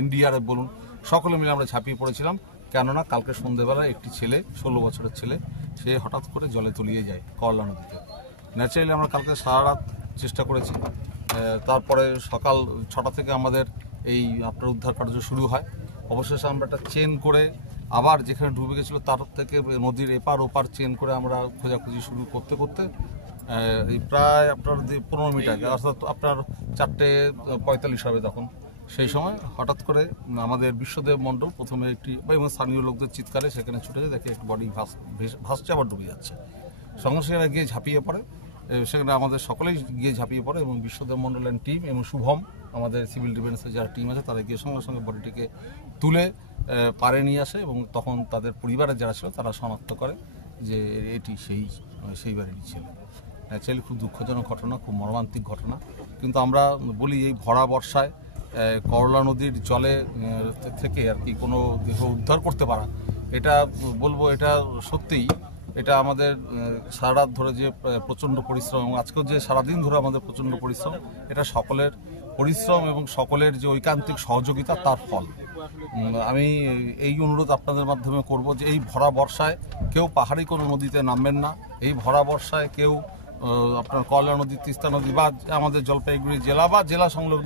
NDRF বলুন, সকলে মিলে আমরা ঝাঁপিয়ে পড়েছিলাম। কেননা কালকে সন্ধ্যেবেলা একটি ছেলে, 16 বছরের ছেলে, সে হঠাৎ করে জলে তলিয়ে যায় করলা নদীতে। ন্যাচারালি আমরা কালকে সারা রাত চেষ্টা করেছি। তারপরে সকাল 6টা থেকে আমাদের এই আপনার উদ্ধার কার্য শুরু হয়। অবশেষে আমরা একটা চেন করে আবার যেখানে ডুবে গেছিলো তার থেকে নদীর এপার ওপার চেন করে আমরা খোঁজাখুঁজি শুরু করতে করতে এই প্রায় আপনার 15 মিনিট, অর্থাৎ আপনার 4:45 হবে তখন। সেই সময় হঠাৎ করে আমাদের বিশ্বদেব মণ্ডল প্রথমে একটি এবং স্থানীয় লোকদের চিৎকারে সেখানে ছুটে যায়, দেখে একটি বডি ভাসছে, আবার ডুবে যাচ্ছে। সঙ্গে সঙ্গে গিয়ে ঝাঁপিয়ে পড়ে, সেখানে আমাদের সকলেই গিয়ে ঝাঁপিয়ে পড়ে এবং বিশ্বদেব মণ্ডলের টিম এবং শুভম আমাদের সিভিল ডিফেন্সের যারা টিম আছে তারা গিয়ে সঙ্গে সঙ্গে বডিটিকে তুলে পাড়ে নিয়ে আসে এবং তখন তাদের পরিবারের যারা ছিল তারা শনাক্ত করে যে এটি সেই বাড়ির ছেলে। ছেলে খুব দুঃখজনক ঘটনা, খুব মর্মান্তিক ঘটনা। কিন্তু আমরা বলি এই ভরা বর্ষায় করলা নদীর জলে থেকে আর কি কোনো দেহ উদ্ধার করতে পারা, এটা বলবো এটা সত্যিই এটা আমাদের সারা রাত ধরে যে প্রচণ্ড পরিশ্রম এবং আজকেও যে সারাদিন ধরে আমাদের প্রচণ্ড পরিশ্রম, এটা সকলের পরিশ্রম এবং সকলের যে ঐকান্তিক সহযোগিতা তার ফল। আমি এই অনুরোধ আপনাদের মাধ্যমে করব যে এই ভরা বর্ষায় কেউ পাহাড়ি কোনো নদীতে নামবেন না। এই ভরা বর্ষায় কেউ আপনার করলা নদী, তিস্তা নদী বা আমাদের জলপাইগুড়ি জেলা বা জেলা সংলগ্ন